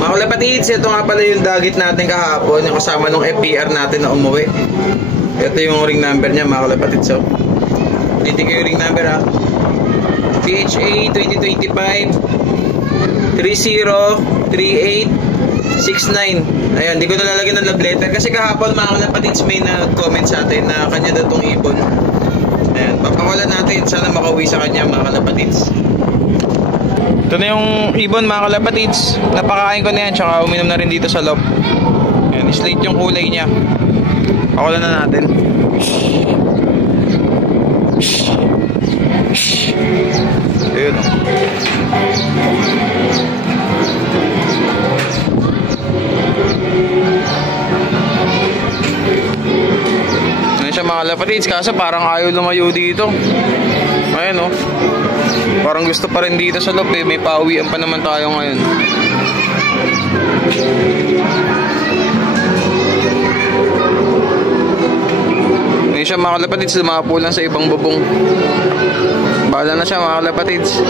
Mga kalapatids, ito nga pala yung dagit natin kahapon, yung kasama nung FPR natin na umuwi. Ito yung ring number niya mga kalapatids. So, dito ko yung ring number ha. PHA 2025 303869. Ayan, di ko nalalagyan ng love letter kasi kahapon mga kalapatids may nag-comment sa atin na kanya daw itong ibon. Ayan, papawalan natin, sana makauwi sa kanya mga kalapatids. Ito na yung ibon mga kalapatids. Napakain ko na yan, tsaka uminom na rin dito sa loob. Ayan, slate yung kulay niya. Pakulan na natin. Ayun. Ayan siya mga kalapatids, kaso parang ayaw lumayo dito. Ayan o. Parang gusto pa rin dito sa loob eh. May pauwian pa naman tayo ngayon. Ngayon siya mga kalapatids, lumapo lang sa ibang bubong. Bahala na siya mga kalapatids.